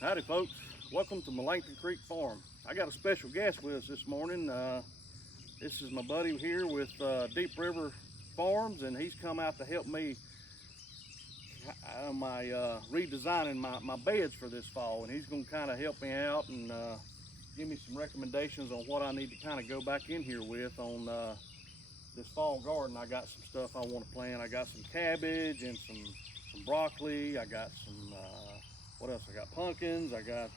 Howdy folks, welcome to Melanchthon Creek Farm. I got a special guest with us this morning. This is my buddy here with Deep River Farms, and he's come out to help me redesigning my beds for this fall, and he's going to kind of help me out and give me some recommendations on what I need to kind of go back in here with on this fall garden. I got some stuff I want to plant. I got some cabbage and some broccoli. I got some what else? I got pumpkins. I got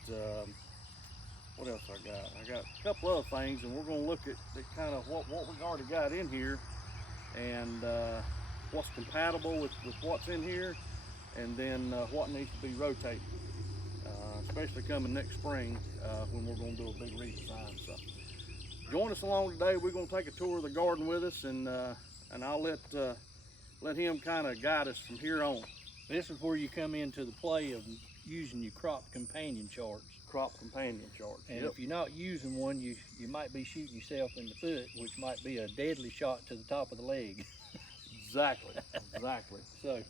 what else I got? I got a couple other things, and we're going to look at kind of what we've already got in here and what's compatible with what's in here, and then what needs to be rotated, especially coming next spring when we're going to do a big redesign. So join us along today. We're going to take a tour of the garden with us, and I'll let him kind of guide us from here on. This is where you come into the play of using your crop companion charts. Crop companion charts. And if you're not using one, you might be shooting yourself in the foot, which might be a deadly shot to the top of the leg. Exactly, exactly. So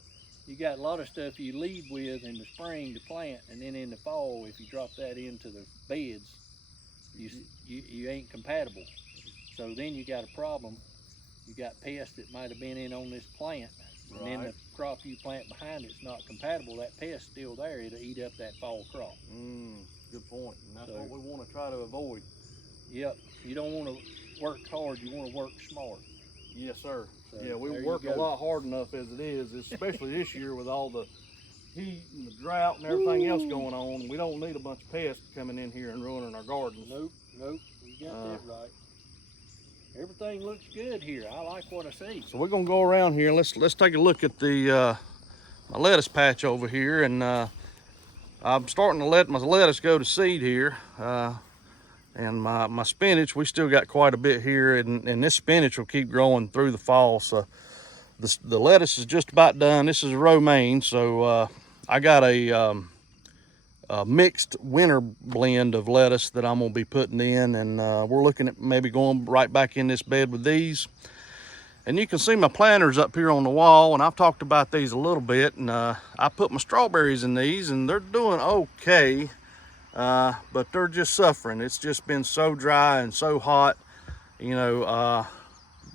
you got a lot of stuff you lead with in the spring to plant, and then in the fall, if you drop that into the beds, you ain't compatible. So then you got a problem. You got pests that might have been in on this plant, and then the crop you plant behind it's not compatible. That pest's still there. It'll eat up that fall crop. Good point. And that's what we want to try to avoid. Yep. You don't want to work hard. You want to work smart. Yes, sir. So yeah, we work a lot hard enough as it is, especially this year with all the heat and the drought and everything else going on. We don't need a bunch of pests coming in here and ruining our gardens. Nope. You got that right. Everything looks good here. I like what I see. So we're gonna go around here and let's take a look at the my lettuce patch over here, and I'm starting to let my lettuce go to seed here, and my spinach, we still got quite a bit here, and this spinach will keep growing through the fall. So the lettuce is just about done. This is a romaine, so I got a mixed winter blend of lettuce that I'm gonna be putting in, and we're looking at maybe going right back in this bed with these. And you can see my planters up here on the wall, and I've talked about these a little bit, and I put my strawberries in these, and they're doing okay, but they're just suffering. It's just been so dry and so hot. You know,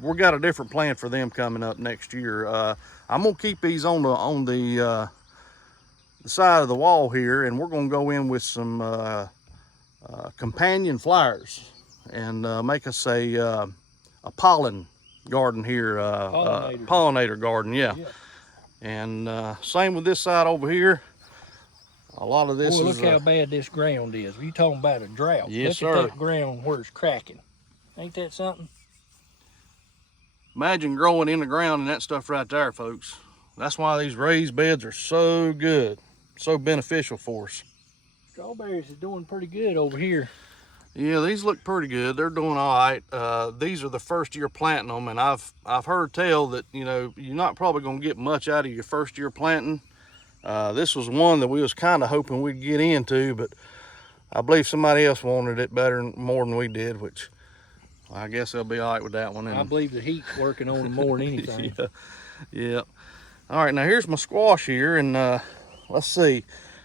we've got a different plan for them coming up next year. I'm gonna keep these on the side of the wall here, and we're going to go in with some companion flowers and make us a pollen garden here, pollinator garden. Yeah. And same with this side over here. A lot of this look how bad this ground is. You talking about a drought? Yes, look sir. at that ground where it's cracking. Ain't that something? Imagine growing in the ground and that stuff right there, folks. That's why these raised beds are so good. So beneficial for us. Strawberries is doing pretty good over here. Yeah, these look pretty good. They're doing all right. These are the first year planting them, and I've heard tell that, you know, you're not probably going to get much out of your first year planting. This was one that we was kind of hoping we'd get into, but I believe somebody else wanted it more than we did, which I guess they'll be all right with that one. And I believe the heat's working on them more than anything. Yeah. All right, now here's my squash here, and let's see.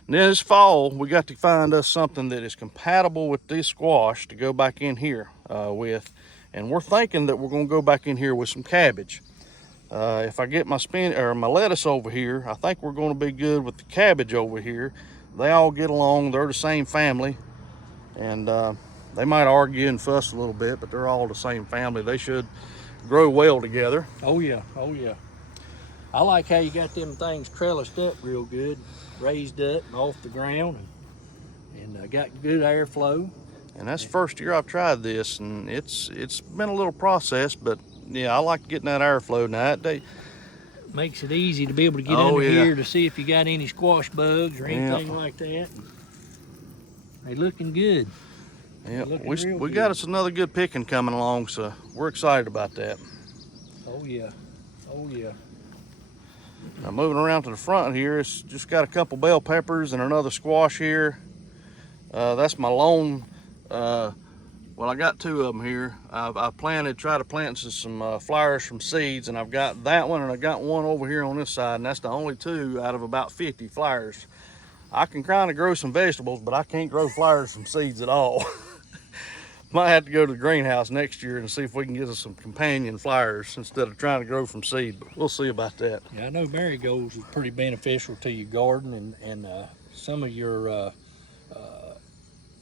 This fall, we got to find us something that is compatible with this squash to go back in here with. And we're thinking that we're going to go back in here with some cabbage. If I get my lettuce over here, I think we're going to be good with the cabbage over here. They all get along. They're the same family. And they might argue and fuss a little bit, but they're all the same family. They should grow well together. Oh, yeah. Oh, yeah. I like how you got them things trellised up real good, raised up and off the ground, and got good airflow. And that's the first year I've tried this, and it's been a little process, but yeah, I like getting that airflow. Now that makes it easy to be able to get under here to see if you got any squash bugs or anything like that. They looking good. Yeah, we got us another good picking coming along, so we're excited about that. Oh yeah, oh yeah. Now moving around to the front here, it's just got a couple bell peppers and another squash here. That's my lone, well, I got two of them here. I tried to plant some flowers from seeds, and I've got that one and I got one over here on this side, and that's the only two out of about 50 flowers I can kind of grow some vegetables, but I can't grow flowers from seeds at all. Might have to go to the greenhouse next year and see if we can get us some companion flowers instead of trying to grow from seed, but we'll see about that. Yeah, I know marigolds is pretty beneficial to your garden, and some of your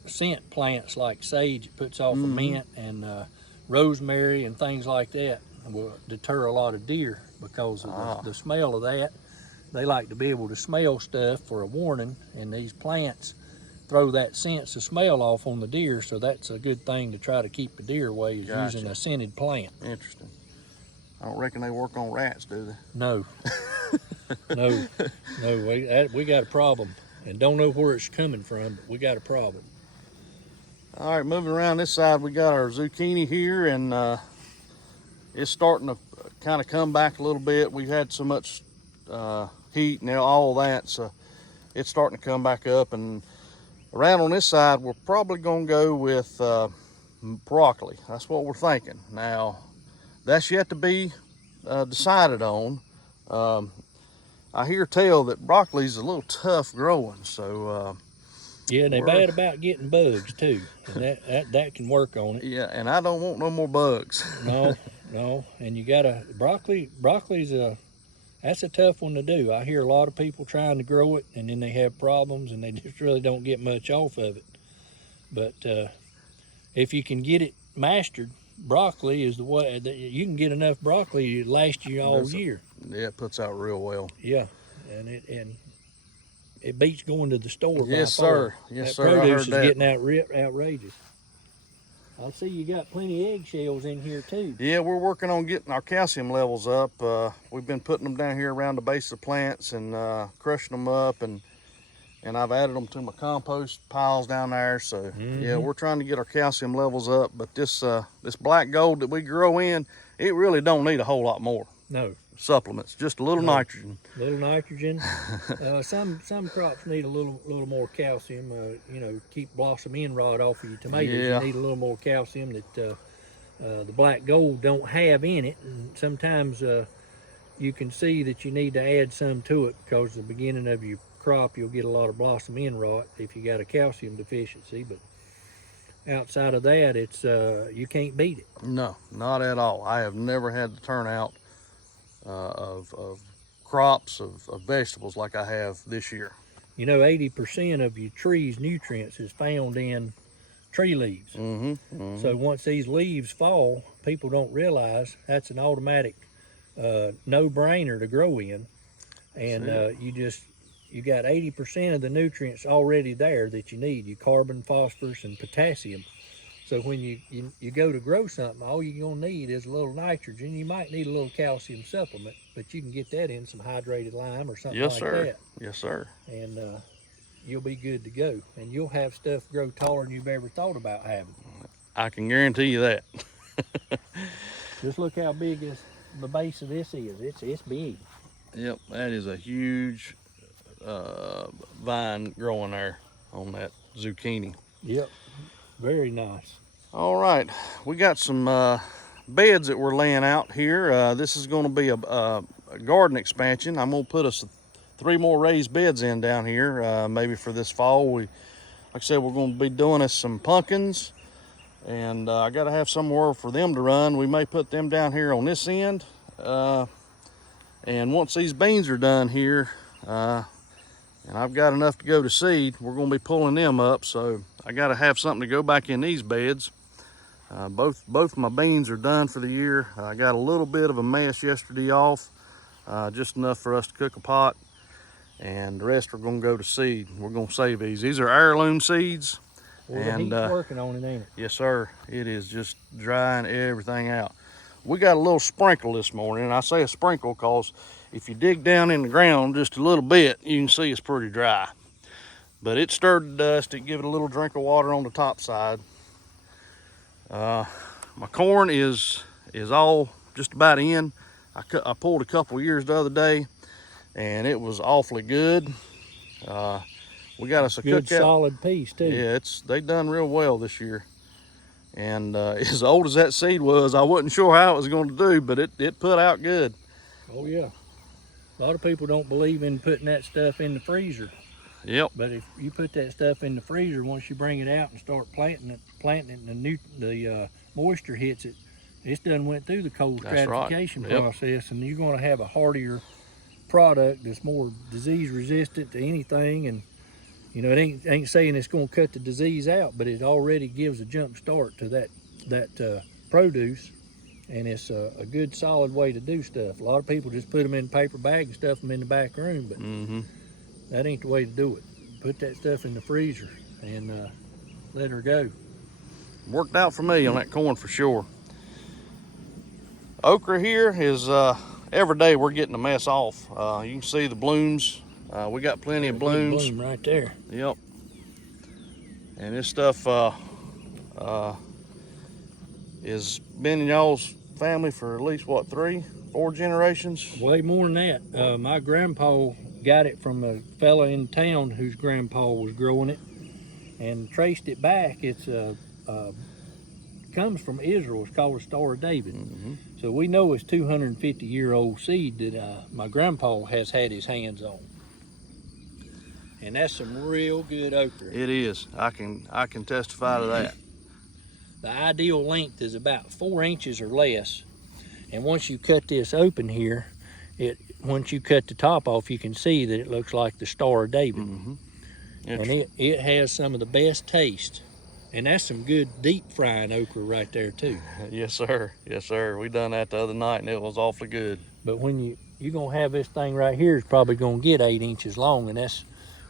scent plants like sage, it puts off a mint, and rosemary and things like that will deter a lot of deer because of the smell of that. They like to be able to smell stuff for a warning, and these plants throw that sense of smell off on the deer, so that's a good thing to try to keep the deer away, is using a scented plant. Interesting. I don't reckon they work on rats, do they? No. No, we got a problem, and don't know where it's coming from, but we got a problem. All right, moving around this side, we got our zucchini here, and it's starting to kind of come back a little bit. We've had so much heat and all that, so it's starting to come back up. And around on this side, we're probably going to go with broccoli. That's what we're thinking. Now, that's yet to be decided on. I hear tell that broccoli's a little tough growing, so yeah, and they're bad about getting bugs too, and that can work on it. Yeah, and I don't want no more bugs. No, and you gotta broccoli's that's a tough one to do. I hear a lot of people trying to grow it, and then they have problems, and they just really don't get much off of it. But if you can get it mastered, broccoli is the way that you can get enough broccoli to last you all year. Yeah, it puts out real well. Yeah, and it beats going to the store. Yes, sir. Yes, sir. Produce is getting outrageous. I see you got plenty of eggshells in here too. Yeah, we're working on getting our calcium levels up. We've been putting them down here around the base of the plants and crushing them up, and I've added them to my compost piles down there. So yeah, we're trying to get our calcium levels up. But this black gold that we grow in, it really don't need a whole lot more. No supplements, just a little nitrogen. Little nitrogen. Some crops need a little more calcium. Keep blossom end rot off of your tomatoes. Yeah. You need a little more calcium that the black gold don't have in it. And sometimes you can see that you need to add some to it, because at the beginning of your crop you'll get a lot of blossom end rot if you got a calcium deficiency. But outside of that, it's you can't beat it. No, not at all. I have never had the turnout of crops of vegetables like I have this year. 80% of your tree's nutrients is found in tree leaves. So once these leaves fall, people don't realize that's an automatic no-brainer to grow in, and you got 80% of the nutrients already there that you need, your carbon, phosphorus, and potassium. So when you go to grow something, all you're gonna need is a little nitrogen. You might need a little calcium supplement, but you can get that in some hydrated lime or something like that. Yes, sir. And you'll be good to go. And you'll have stuff grow taller than you've ever thought about having. I can guarantee you that. Just look how big the base of this is. It's big. Yep, that is a huge vine growing there on that zucchini. Yep, very nice. All right, we got some beds that we're laying out here. This is going to be a garden expansion. I'm going to put us 3 more raised beds in down here, maybe for this fall. Like I said, we're going to be doing us some pumpkins, and I got to have somewhere for them to run. We may put them down here on this end, and once these beans are done here, and I've got enough to go to seed, we're going to be pulling them up. So I got to have something to go back in these beds. Both my beans are done for the year. I got a little bit of a mess yesterday off, just enough for us to cook a pot, and the rest are going to go to seed. We're going to save these. These are heirloom seeds. Well, the heat's working on it, ain't it? Yes, sir. It is just drying everything out. We got a little sprinkle this morning, and I say a sprinkle because if you dig down in the ground just a little bit, you can see it's pretty dry. But it stirred the dust. It gave it a little drink of water on the top side. My corn is all just about in. I pulled a couple ears the other day, and it was awfully good. We got us a good cookout. Solid piece too. Yeah, they done real well this year. And as old as that seed was, I wasn't sure how it was going to do, but it put out good. Oh yeah. A lot of people don't believe in putting that stuff in the freezer. Yep. But if you put that stuff in the freezer, once you bring it out and start planting it, and the moisture hits it, it's done went through the cold That's stratification right. Yep. process, and you're going to have a hardier product that's more disease resistant to anything. And you know, it ain't saying it's going to cut the disease out, but it already gives a jump start to that produce. And it's a good solid way to do stuff. A lot of people just put them in a paper bag and stuff them in the back room, but that ain't the way to do it. Put that stuff in the freezer and let her go. Worked out for me on that corn for sure. Okra here is every day we're getting a mess off. You can see the blooms. We got plenty of blooms. Bloom right there. Yep. And this stuff is been in y'all's family for at least what, 3, 4 generations? Way more than that. My grandpa got it from a fella in town whose grandpa was growing it and traced it back. It's comes from Israel. It's called a Star of David. So we know it's 250-year-old seed that my grandpa has had his hands on. And that's some real good okra. It is. I can testify to that. The ideal length is about 4 inches or less. And once you cut this open here, once you cut the top off, you can see that it looks like the Star of David. And it has some of the best taste. And that's some good deep frying okra right there too. Yes, sir. Yes, sir. We done that the other night and it was awfully good. But when you're gonna have this thing right here, it's probably gonna get 8 inches long, and that's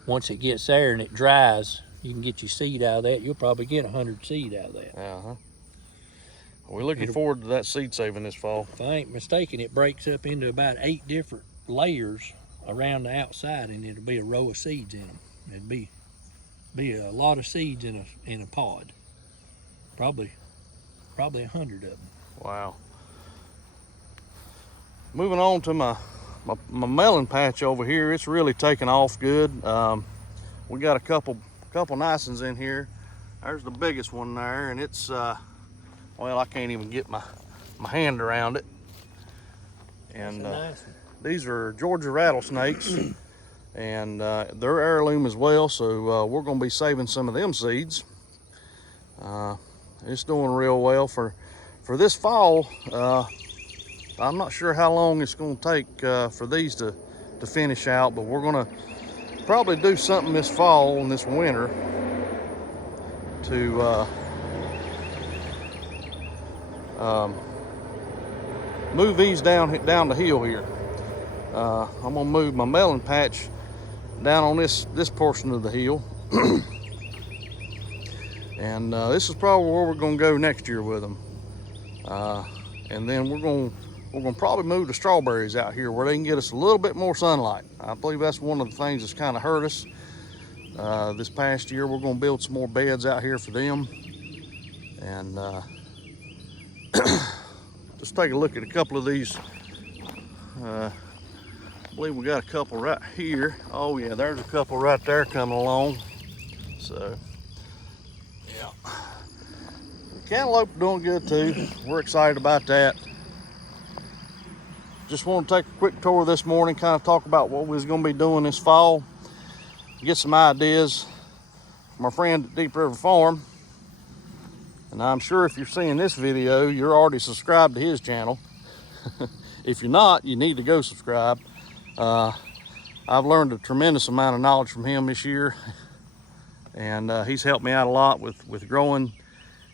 once it gets there and it dries, you can get your seed out of that. You'll probably get 100 seed out of that. We're looking forward to that seed saving this fall. If I ain't mistaken, it breaks up into about 8 different layers around the outside, and it'll be a row of seeds in them. It'd be a lot of seeds in a pod. Probably 100 of them. Wow. Moving on to my melon patch over here, it's really taken off good. We got a couple nice ones in here. There's the biggest one there, and it's well, I can't even get my hand around it. And nice these are Georgia rattlesnakes, and they're heirloom as well, so we're going to be saving some of them seeds. It's doing real well for this fall. I'm not sure how long it's going to take for these to finish out, but we're going to probably do something this fall and this winter to move these down the hill here. I'm gonna move my melon patch down on this portion of the hill. And this is probably where we're gonna go next year with them. And then we're gonna probably move the strawberries out here where they can get us a little bit more sunlight. I believe that's one of the things that's kind of hurt us this past year. We're gonna build some more beds out here for them. And just take a look at a couple of these. I believe we got a couple right here. Oh yeah, there's a couple right there coming along. So yeah, the cantaloupe are doing good too. We're excited about that. Just want to take a quick tour this morning, kind of talk about what we was going to be doing this fall, get some ideas from our friend at Deep River Farm. And I'm sure if you're seeing this video, you're already subscribed to his channel. If you're not, you need to go subscribe. I've learned a tremendous amount of knowledge from him this year. And he's helped me out a lot with growing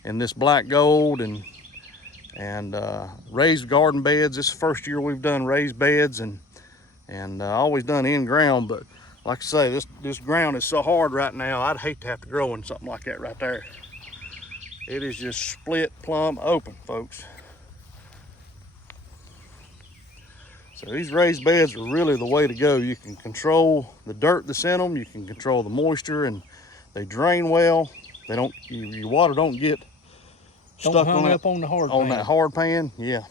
in this black gold and raised garden beds. This is the first year we've done raised beds and always done in ground. But like I say, this ground is so hard right now, I'd hate to have to grow in something like that right there. It is just split plumb open, folks. So these raised beds are really the way to go. You can control the dirt that's in them, you can control the moisture, and they drain well. They don't, your water don't get stuck on that hard pan. Yeah.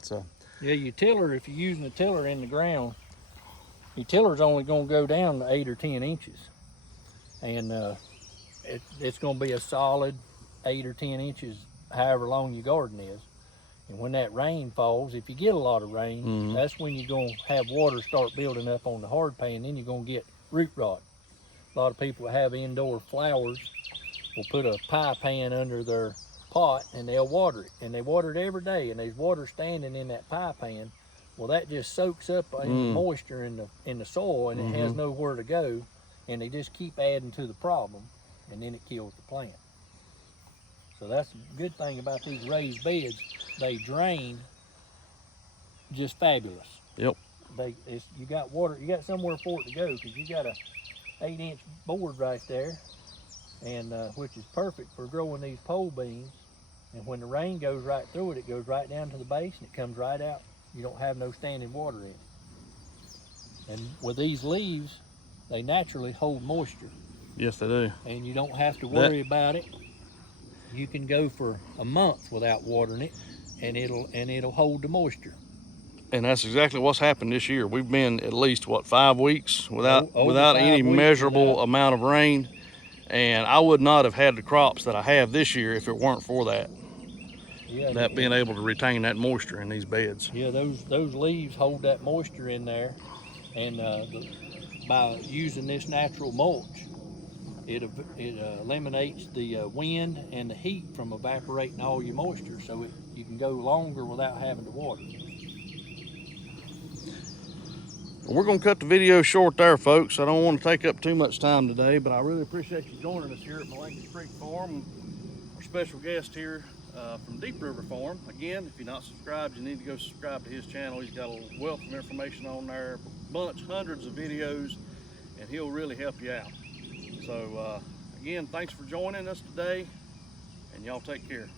So yeah, your tiller, if you're using a tiller in the ground, your tiller's only going to go down to 8 or 10 inches, and it's going to be a solid 8 or 10 inches, however long your garden is. And when that rain falls, if you get a lot of rain, that's when you're going to have water start building up on the hard pan. Then you're going to get root rot. A lot of people that have indoor flowers will put a pie pan under their pot and they'll water it, and they water it every day, and there's water standing in that pie pan. Well, that just soaks up any moisture in the soil, and it has nowhere to go, and they just keep adding to the problem, and then it kills the plant. So that's the good thing about these raised beds. They drain just fabulous. Yep. You got water, you got somewhere for it to go, because you got a 8-inch board right there, and which is perfect for growing these pole beans. And when the rain goes right through it, it goes right down to the base and it comes right out. You don't have no standing water in it. And with these leaves, they naturally hold moisture. Yes, they do. And you don't have to worry about it. You can go for a month without watering it, and it'll hold the moisture. And that's exactly what's happened this year. We've been at least, what, 5 weeks without any 5 weeks measurable amount of rain. And I would not have had the crops that I have this year if it weren't for that. Yeah, Being able to retain that moisture in these beds. Yeah, those leaves hold that moisture in there, and by using this natural mulch, it eliminates the wind and the heat from evaporating all your moisture, so you can go longer without having to water. We're going to cut the video short there, folks. I don't want to take up too much time today, but I really appreciate you joining us here at Malangus Creek Farm. Our special guest here from Deep River Farm. Again, if you're not subscribed, you need to go subscribe to his channel. He's got a wealth of information on there, hundreds of videos, and he'll really help you out. So again, thanks for joining us today, and y'all take care.